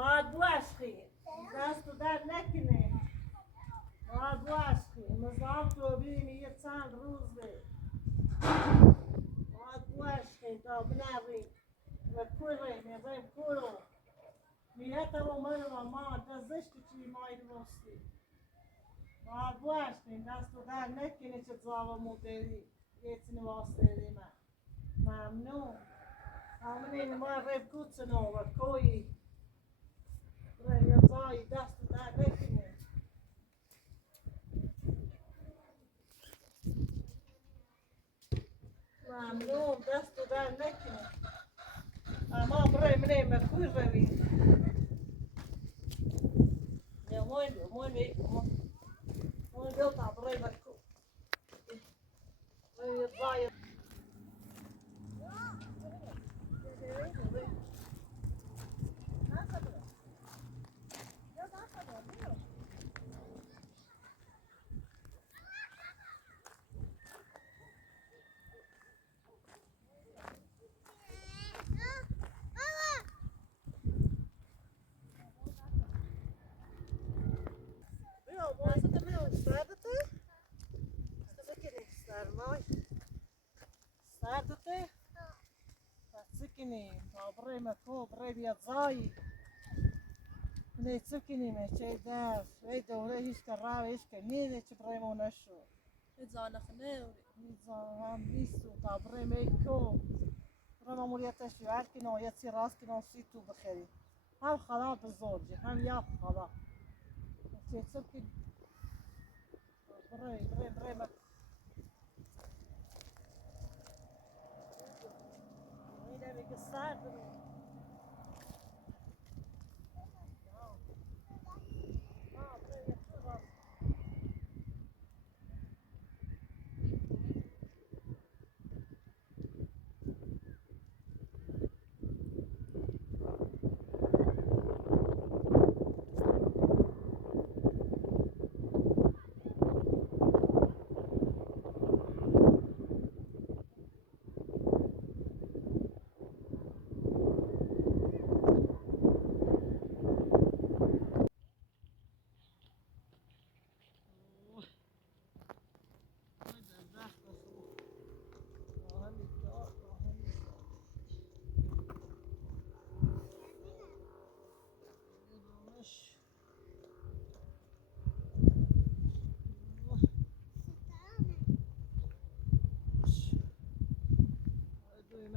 باید باشی دست در نکنه باید باشی نظام تو بینی یه چند روزه باید باشی تا بنوی و کوره نویم کورو میهتا و مرو ما دزشتی چی ماید باستی باید باشی دست در نکنه چه زاو مدلی یه چنی واسه من ممنون همین ما ریب کوچنو و کوی ریاضایی دست در نکنه ممنون دست در نکنه اما برای منه مکوی روی یا موین بیلتا برای مکوی ریاضایی سردته؟ سکنی برای مکو برای بیازایی نه سکنی میشه دست وی دوره هیچ که راه هیچ که میده چه برای ما نشو زانخنه هم نیستو تا برای میکو برای ما موریتش هر کی نایت سی راست کی ناسی تو بخری هم خلا بزرگی هم یا خلا چه سکنی برای مکو میده میگه سرد رو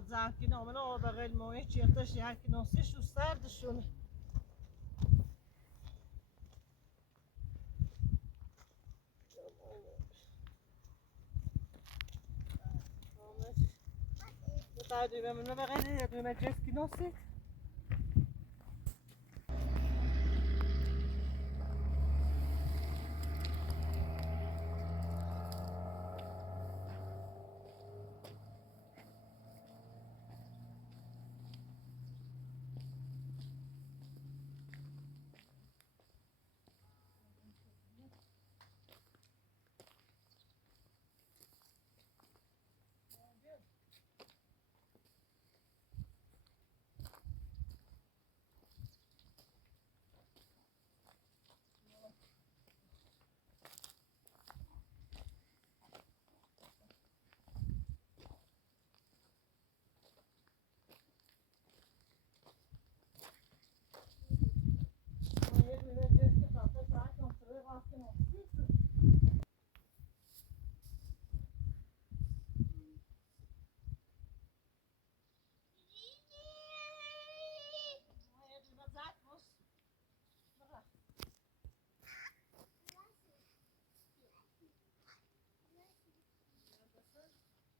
زنکی نامنه آبقل ماهی چیرتش یکی ناسیش و سردشونه تا دویمه منو بقیده دویمه جسکی ناسید یه دویمه جسکی تاسه ساعت ناسره راسته ناسید یه دویمه زد بس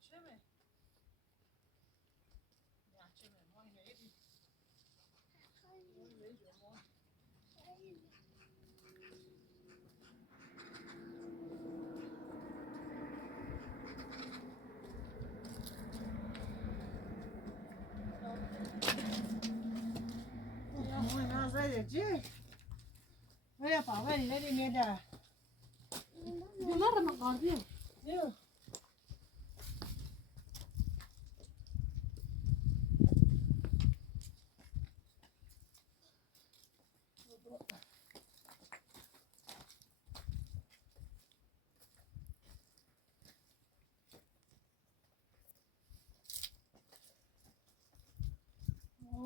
چمه؟ یا چمه ماهی نیدی ماهی نازده جی ویا پا ولی ندی میده مرة مقاضي Diyor.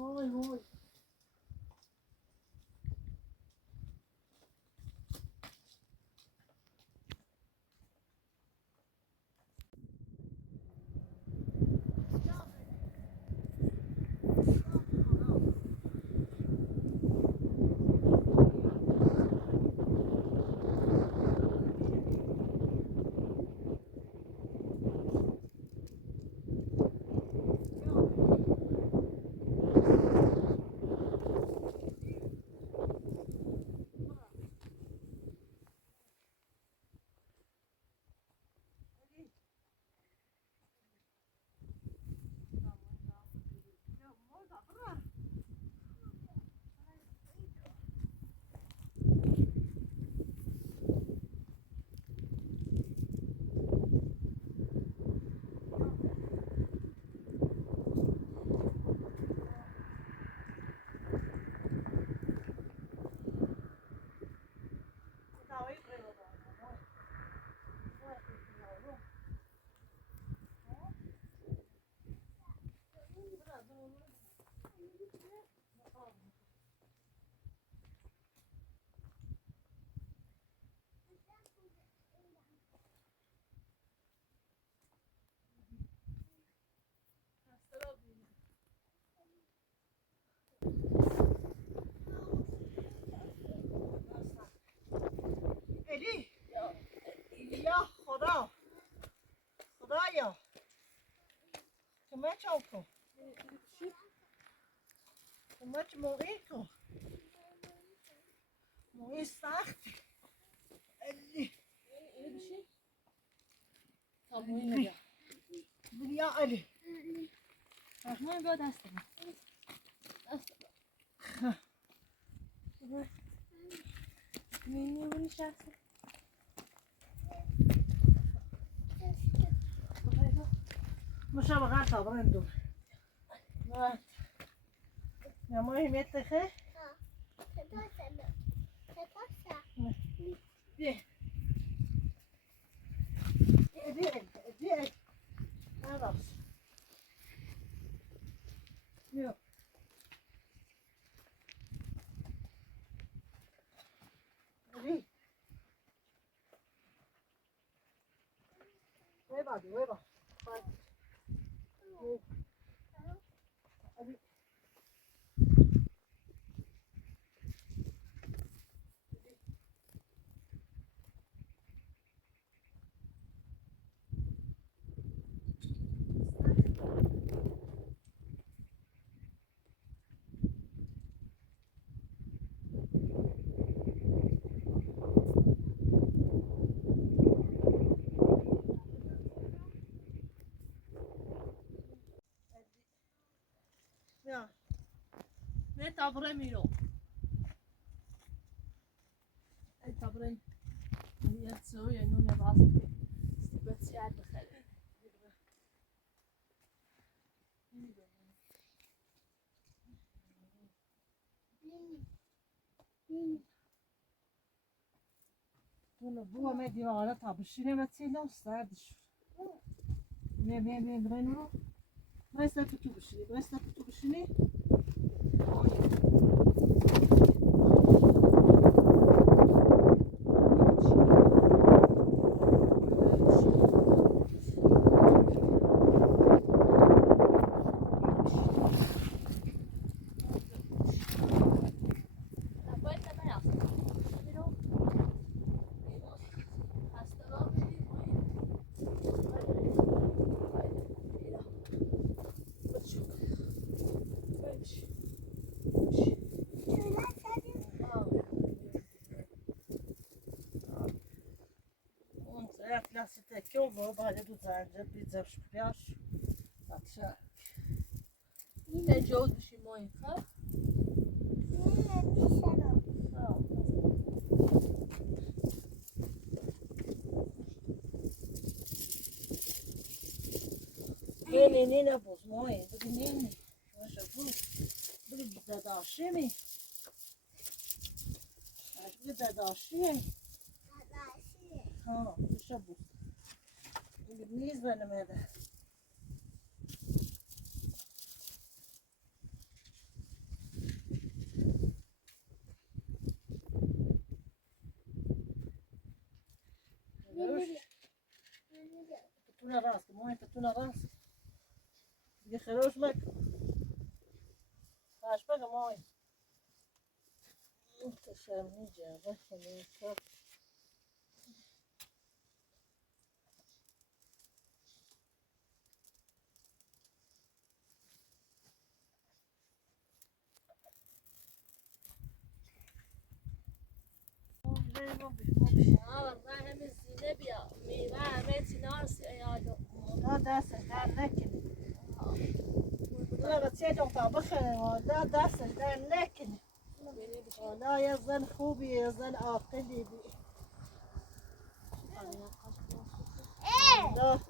وای وای. الی یا خدا خدایا کمک کن کمک موقعی کن موقعی سختی الی بیا الی رحمان بیا دست من نینی نشسته مسابقة صابرين دول يا ماهي متخه دي دي خلاص يو دي وين بعد نه تابره میرو ای تابره یه سوی نون واسه استبت شعر بخره Bunu bu medya ara tabişine mesela sarmış. Ne greno. Mesela tutuşu, mesela tutuşu ne? Klasy kiowo, ale tu zajdzie, widzę w szpiasz. Patrzę. اینه جودشی ماهی خب نه نبوز ماهی بگی نه باشه بود بگی داداشی می بگی داداشی ها باشه بود بگی نیز بنمده تونه راست ما انت تونه راست دیگه خروش مکن باش بگم مای تشمی جابه کنه کار والله همه زینه بیا میوه همه چینا سی ایالو لا دستش در نکنه لا بچه جون طابخه لا دستش در نکنه لا یه زن خوبی یه زن عاقلی بی لا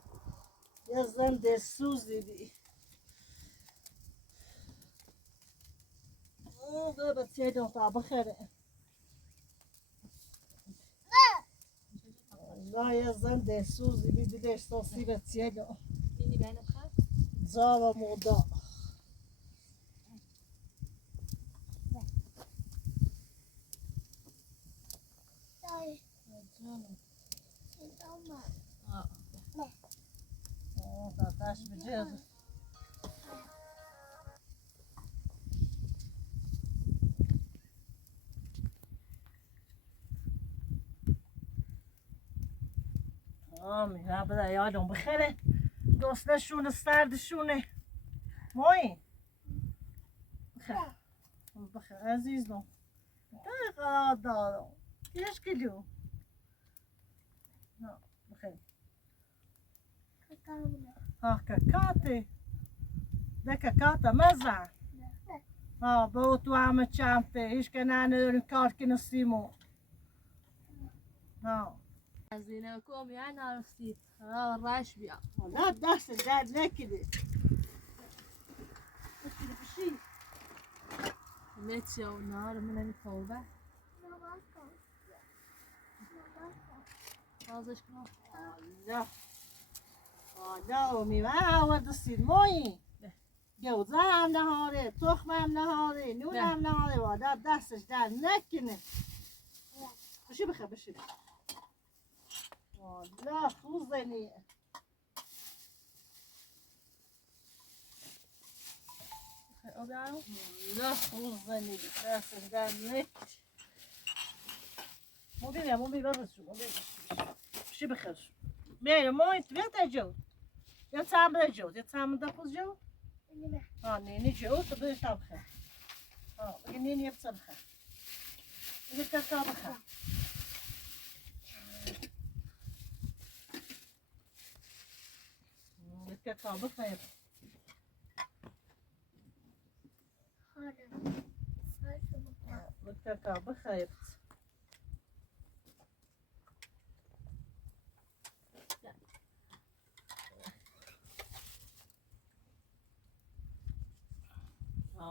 یه زن دلسوزی بی لا بچه جون طابخه لا یه زن دلسوزی بی دیدش ساسی بچه جون بینی بینم خواهد زا و مودا تاتاش بجز میگم بده یادم بخیره دوستشونه سردشونه مایی بخیر عزیزم قرار دارم ایش کلیو بخیر کاکاته ده کاکاته مزه با تو همه چمته هیچ که نداریم کار کنه سیمو زینه کم یعنی نرسید راش بیا نه دست درد نکنه بشی متیا و نار من نمیتوبه بازش کنم لا لا میوه آورد سید مایی گوزه هم نهاره تخم هم نهاره نون هم نهاره وادا دستش در نکنه بشی بخیر بشی والا خوزنی لا خوزنی دستش در نکنه مو ببرش بشی بخیر بیایم مایی تویت جو یا تعمل جو یا تعمل دخوز جو نینی جو تو بیش تبخه بگی نینی بتبخه بگی کتا بخه بگی کتا بخه بگی کتا بخه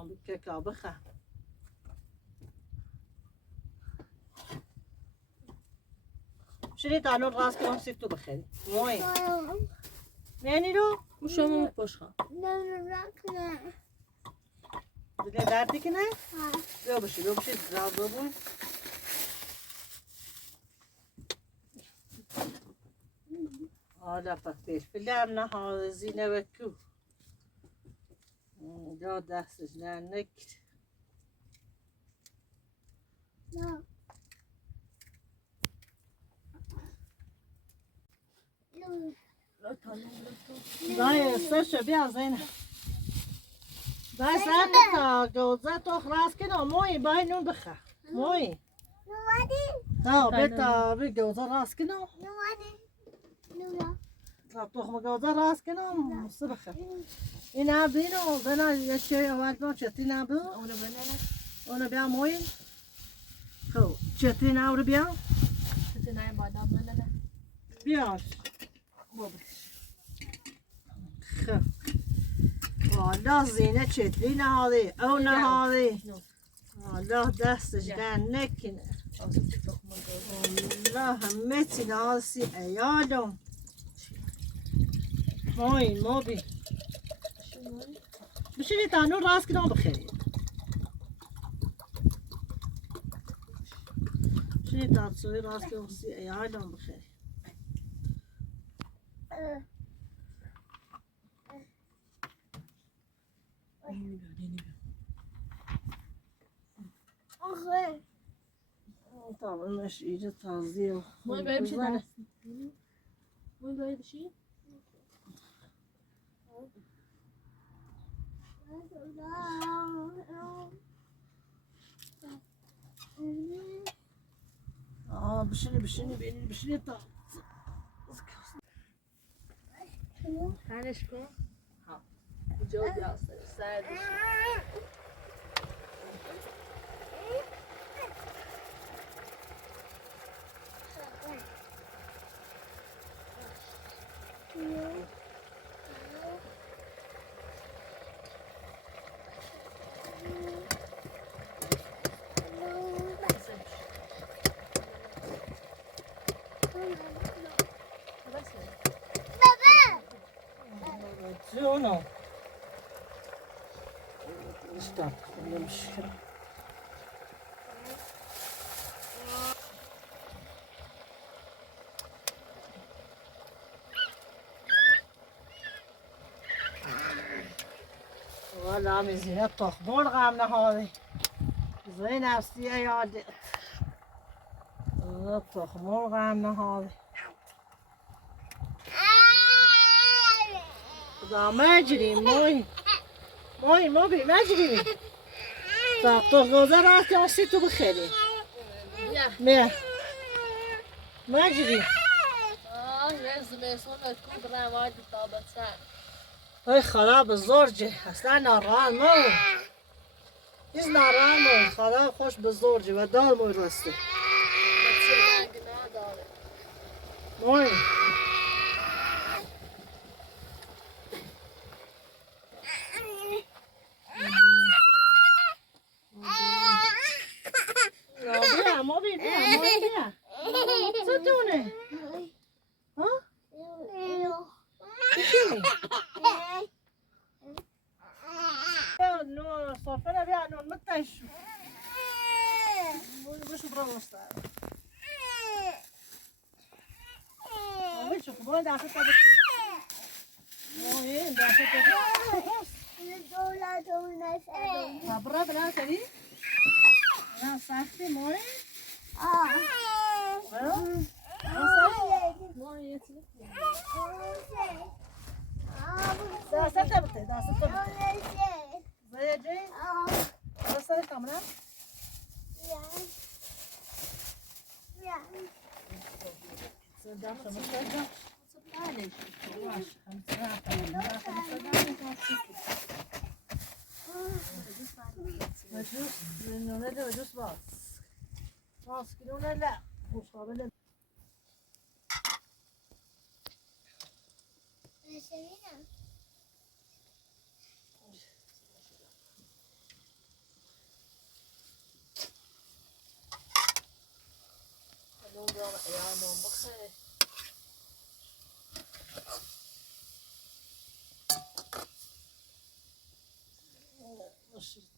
بگی کتا بخه شنید الان راست کنم سیب تو بخری موی میانی رو؟ شما باشخواه دیگه دردی که نه؟ بیا بشی راز ببوی حالا پس فیلم نه ها زینه بکو جا دستش نه نکت دای سرش بیا زینه دای سر تا گوزه تو خلاص کنم موی بای نون بخه موی بتا بی گوزه راست کنم تخم گوزه راست کنم بخه این بینو بنا یه شی اول ما چتی نبود اونو بیا موی خب چتی نبود بیا چطور نه بادام بنده بیاش خب والا زینه چطوری نهاده او نهاده والا دستش در نکنه والا همه چی نهاده سی ایالم ماین مابی بشینی تانو راست کنم بخیری بشینی تانو راست کنم سی ایالم بخیری طبعا مش ايجاد تنظيم ما يبقى يمشي درس وين بقى يمشي؟ بشني بيني بشني طبعا تعالى شكون؟ ها جوزي أصلا ساعد زيونو اشتاق ولا مشكلة والله عم زينب تخبر غامنا هذه زي نفسي يا ديت تخبر غامنا هذه خدا ما جري موي ما بي ما جري طاقتو غوزة راحتي عشتو بخيري ميه ما جري لازم يصونها تكون برا وايد طابت ساعة هاي خراب الزورجي اصلا ناران مو يز ناران مو خراب خوش بالزورجي ودار مو رسته بس ما قناع داري موي بيها ما بيها صدقوني ها شو نو صرفنا بيها نو متعشو وش برا وسط وش كمان ده عشان تبكي وين ده عشان تبكي برا بلا تري انا صاحتي موي ده ستبتي ده ستبتي زي جي ده صار كاميرا ده خمسة معلش مجوس لأنه ندى مجوس باص كيلونا لا مش قابل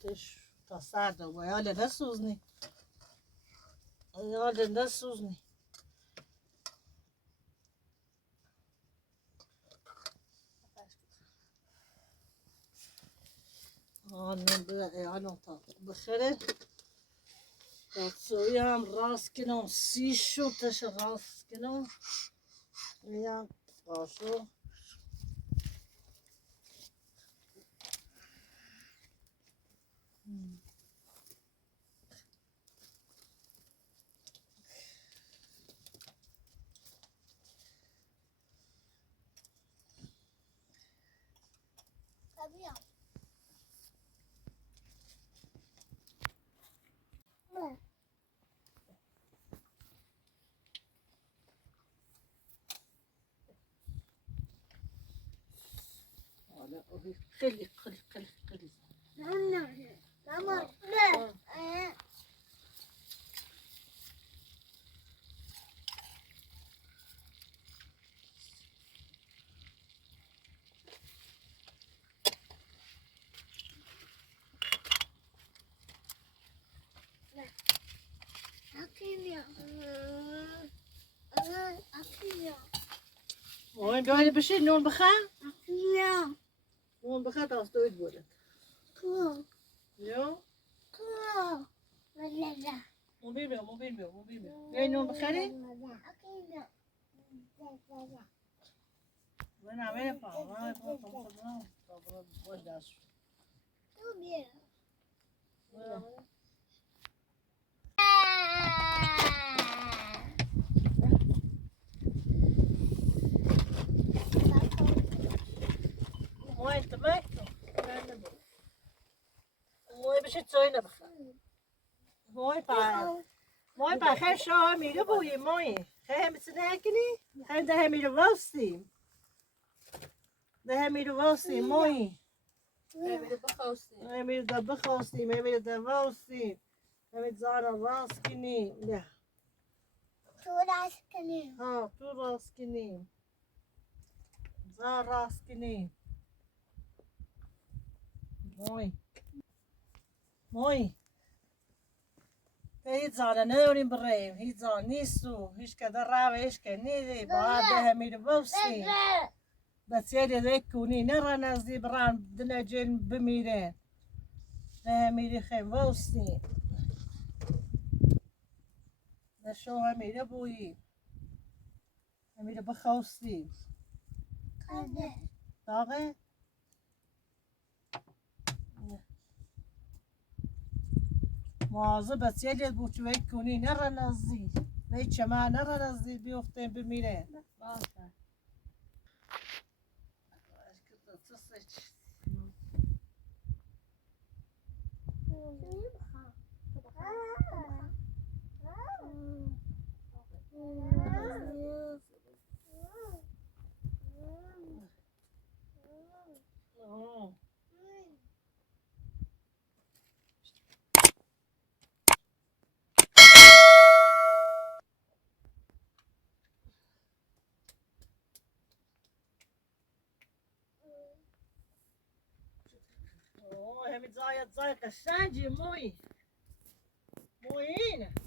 مش تصعد ويالا ده سوزني يالا ده سوزني أنا يالا بخير تسويهم راس كنو سيشو تش راس كنو ويا قاشو خلي وين بيقولي بشي نون بخان نون بخان تاستويد بولد يو مو bilmiyor. Ben onu بخري؟ Ben عمال افهم طب ولا موي تماكو موي بشه تسوينا بخ موي با خیلی شاه میره بوی موی خیلی میتونه کنی خیلی ده میره واسیم ده میره واسیم موی میره بخواستی میره ده بخواستیم میره ده واسیم میره زارا راست کنیم نه ها تو راست کنیم زار راست کنیم موی هیچ زاره نداریم بریم هیچ زار نیستو هیچ که در روه هیچ که نیدی باید ده میره واسیم بس یه دیگه کنی نره نزدی بران دل جن بمیره نه میری خیلی واسطی نه شو همیره بویی همیره بخواستی داغه مواظب بس یه دیگه بود چوی کنی نره نزدی نه چما نره نزدی بیفته بمیره باشه همین زاید قشنگی موی مویین